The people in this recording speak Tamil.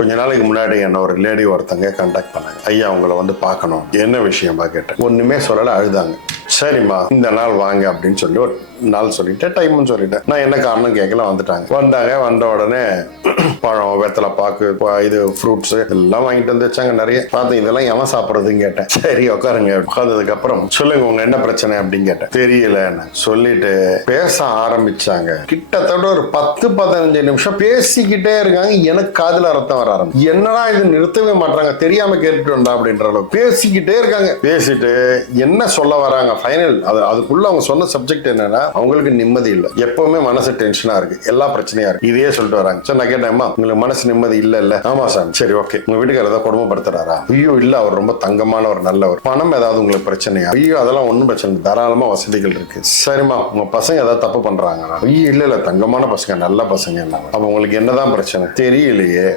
கொஞ்ச நாளைக்கு முன்னாடி என்ன ஒரு லேடி ஒருத்தங்க கான்டாக்ட் பண்ணாங்க. ஐயா உங்களை வந்து பார்க்கணும், என்ன விஷயமா கேட்டேன். ஒண்ணுமே சொல்லல, அழுதாங்க. சரிம்மா இந்த நாள் வாங்க அப்படின்னு சொல்லி ஒரு நாள் சொல்லிட்டேன், டைம்னு சொல்லிட்டேன். நான் என்ன காரணம் கேட்கல, வந்தாங்க. வந்த உடனே பழம், வெத்தலை பாக்கு, இது ஃப்ரூட்ஸ் எல்லாம் வாங்கிட்டு வந்து வச்சாங்க நிறைய. பார்த்து இதெல்லாம் எவன் சாப்பிட்றதுன்னு கேட்டேன். சரி உட்காருங்க. உட்கார்ந்ததுக்கு அப்புறம் சொல்லுங்க உங்க என்ன பிரச்சனை அப்படின்னு கேட்டேன். தெரியல சொல்லிட்டு பேச ஆரம்பிச்சாங்க. கிட்டத்தட்ட ஒரு 10-15 நிமிஷம் பேசிக்கிட்டே இருக்காங்க. எனக்கு காதுல ரத்தம் வர ஆரம்பிச்சு. என்னடா இது நிறுத்தவே மாட்டாங்க, தெரியாம கேட்டுட்டு வந்தா அப்படின்ற அளவுக்கு பேசிக்கிட்டே இருக்காங்க. பேசிட்டு என்ன சொல்ல வராங்க ஃபைனல் அதுக்குள்ள அவங்க சொன்ன சப்ஜெக்ட் என்னன்னா, அவங்களுக்கு நிம்மதி இல்லை, எப்பவுமே மனசு டென்ஷனா இருக்கு, எல்லா பிரச்சனையா இருக்கு, இதையே சொல்லிட்டு வராங்க. சரி நான் கேட்டேன், உங்களுக்கு மனசு நிம்மதி இல்ல? ஆமா சார். சரி ஓகே, உங்க வீட்டுக்கு ஏதாவது கொடுமைப்படுத்துறாரா? ஐயோ இல்ல, அவர் ரொம்ப தங்கமானவர், நல்லவர். பணம் ஏதாவது உங்களுக்கு பிரச்சனையா? ஐயோ அதெல்லாம் ஒண்ணும் பிரச்சனை, தாராளமா வசதிகள் இருக்கு. சரிம்மா உங்க பசங்க ஏதாவது தப்பு பண்றாங்களா? ஐயோ இல்ல தங்கமான பசங்க, நல்ல பசங்க. அப்ப உங்களுக்கு என்னதான் பிரச்சனை? தெரியலையே.